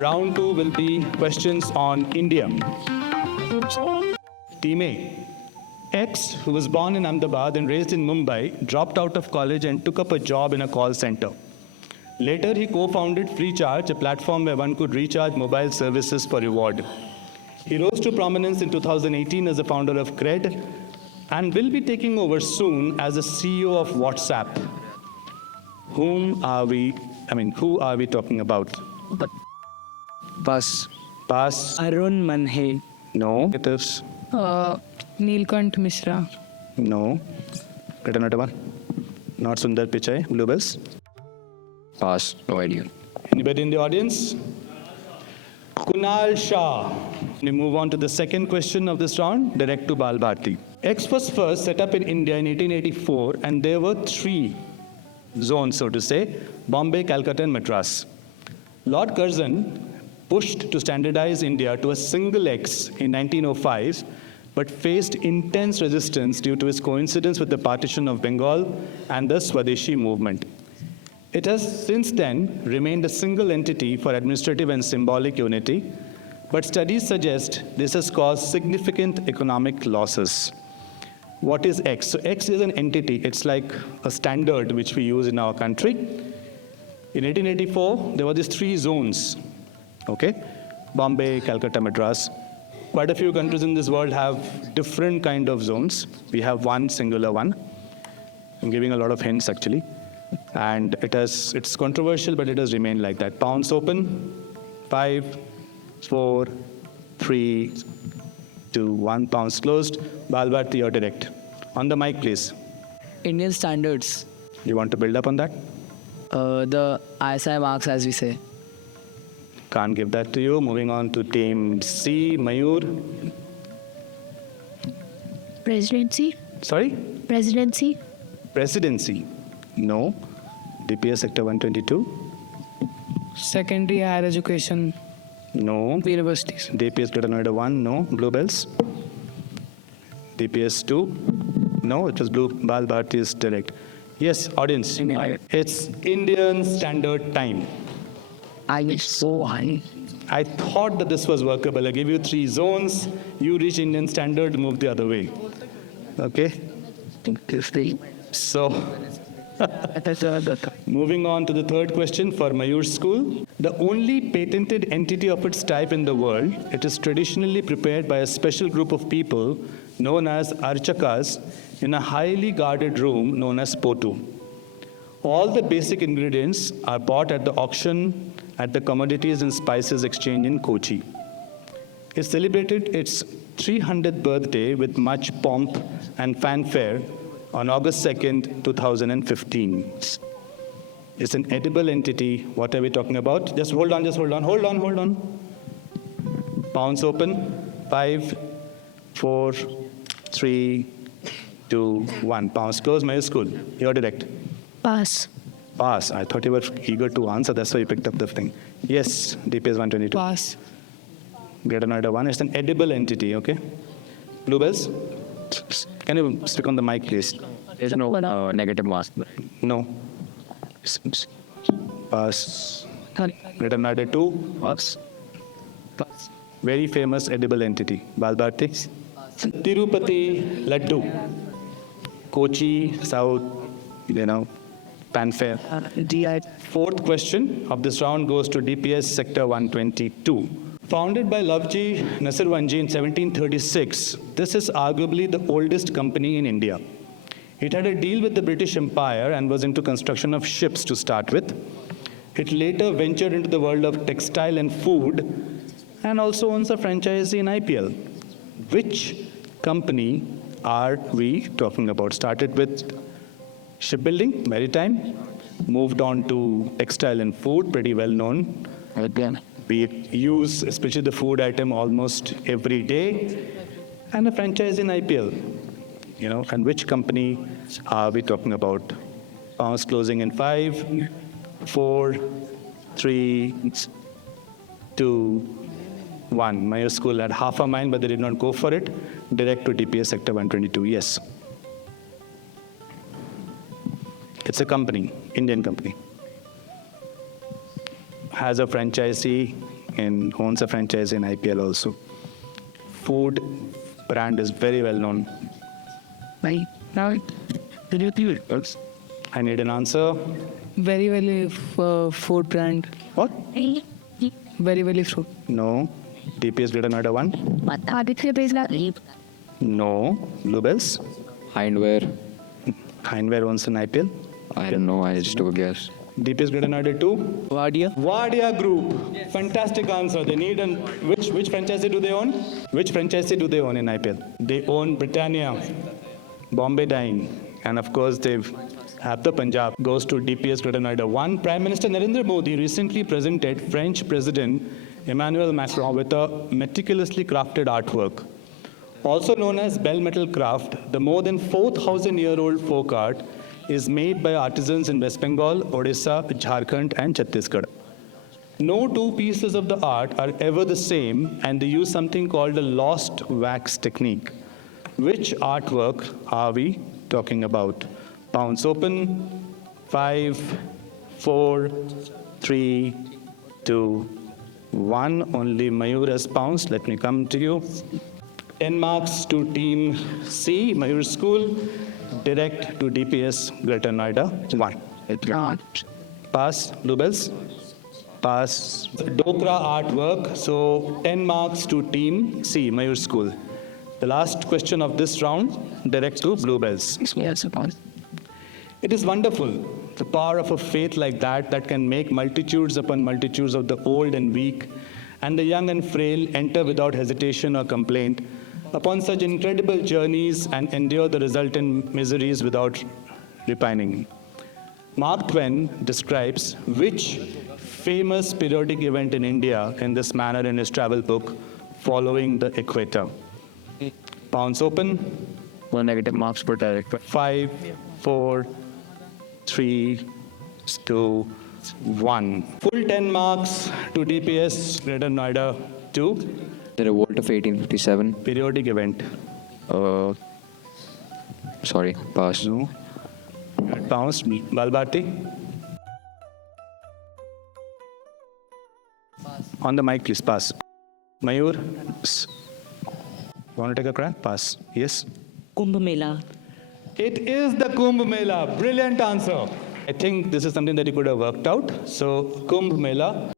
Round 2 will be questions on India. Team A. X, who was born in Ahmedabad and raised in Mumbai, dropped out of college and took up a job in a call center. Later, he co-founded Freecharge, a platform where one could recharge mobile services for reward. He rose to prominence in 2018 as the founder of Cred and will be taking over soon as the CEO of WhatsApp. Who are we talking about? Pass. Pass. Arun Manhe. No. It is. Neelkant Mishra. No. Get another one. Not Sundar Pichai. Bluebells. Pass. No idea. Anybody in the audience? Kunal Shah. We move on to the second question of this round, direct to Bal Bharti. X was first set up in India in 1884, and there were 3 zones, so to say: Bombay, Calcutta, and Madras. Lord Curzon pushed to standardize India to a single X in 1905, but faced intense resistance due to its coincidence with the partition of Bengal and the Swadeshi movement. It has since then remained a single entity for administrative and symbolic unity, but studies suggest this has caused significant economic losses. What is X? So X is an entity. It's like a standard which we use in our country. In 1884, there were these 3 zones, okay? Bombay, Calcutta, Madras. Quite a few countries in this world have different kind of zones. We have one singular one. I'm giving a lot of hints, actually. And it's controversial, but it has remained like that. Pounds open. 5, 4, 3, 2, 1. Pounds closed. Bal Bharti, you're direct. On the mic, please. Indian standards. You want to build up on that? The ISI marks, as we say. Can't give that to you. Moving on to team C. Mayur. Presidency? Sorry? Presidency? Presidency. No. DPS sector 122. Secondary higher education. No. Universities. DPS Greater Noida 1. No. Bluebells. DPS 2. No. It was Blue. Bal Bharti is direct. Yes, audience. It's Indian Standard Time. I so high. I thought that this was workable. I gave you 3 zones. You reach Indian Standard, move the other way. Okay? So, moving on to the third question for Mayur's school. The only patented entity of its type in the world, it is traditionally prepared by a special group of people known as Archakas in a highly guarded room known as Potu. All the basic ingredients are bought at the auction at the Commodities and Spices Exchange in Kochi. It celebrated its 300th birthday with much pomp and fanfare on August 2nd, 2015. It's an edible entity. What are we talking about? Just hold on. Pounds open. 5, 4, 3, 2, 1. Pounds closed. Mayur school. You're direct. Pass. Pass. I thought you were eager to answer. That's why you picked up the thing. Yes, DPS 122. Pass. Greater Noida 1. It's an edible entity, okay? Bluebells? Can you speak on the mic, please? There's no negative marks. No. Pass. Greater Noida 2. Pass. Pass. Very famous edible entity. Bal Bharti. Tirupati Laddu. Kochi, South, fanfare. DI. Fourth question of this round goes to DPS Sector 122. Founded by Lavji Nasirwanji in 1736, this is arguably the oldest company in India. It had a deal with the British Empire and was into construction of ships to start with. It later ventured into the world of textile and food and also owns a franchise in IPL. Which company are we talking about? Started with shipbuilding, maritime, moved on to textile and food, pretty well known. Again. We use, especially the food item, almost every day, and a franchise in IPL. And which company are we talking about? Pounds closing in 5, 4, 3, 2, 1. Mayur school had half a mind, but they did not go for it. Direct to DPS Sector 122. Yes. It's a company, Indian company. Has a franchisee owns a franchise in IPL also. Food brand is very well known. Bye. Now, did you do it? I need an answer. Very food brand. What? Very fruit. No. DPS Greater Noida 1? Aditya Birla. No. Bluebells? Hindware. Hindware owns an IPL. I don't know. I just took a guess. DPS Greater Noida 2? Wadia. Wadia Group. Fantastic answer. They need an... Which franchise do they own? Which franchise do they own in IPL? They own Britannia, Bombay Dyeing, and of course they have the Punjab. Goes to DPS Greater Noida 1. Prime Minister Narendra Modi recently presented French President Emmanuel Macron with a meticulously crafted artwork. Also known as bell metal craft, the more than 4,000-year-old folk art is made by artisans in West Bengal, Odisha, Jharkhand, and Chhattisgarh. No two pieces of the art are ever the same, and they use something called a lost wax technique. Which artwork are we talking about? Pounds open. 5, 4, 3, 2, 1. Only Mayur has pounced. Let me come to you. 10 marks to Team C, Mayur School. Direct to DPS Greater Noida 1. It's not. Pass. Bluebells? Pass. Dokra artwork. So 10 marks to Team C, Mayur School. The last question of this round, direct to Bluebells. Yes, suppose. It is wonderful, the power of a faith like that can make multitudes upon multitudes of the old and weak, and the young and frail enter without hesitation or complaint upon such incredible journeys and endure the resultant miseries without repining. Mark Twain describes which famous periodic event in India in this manner in his travel book, Following the Equator. Pounds open. 1 negative marks per direct. 5, 4, 3, 2, 1. Full 10 marks to DPS Greater Noida 2. The revolt of 1857. Periodic event. Sorry, pass. No. Pounds. Balbati. On the mic, please. Pass. Mayur. Want to take a crack? Pass. Yes. Kumbh Mela. It is the Kumbh Mela. Brilliant answer. I think this is something that you could have worked out. So, Kumbh Mela.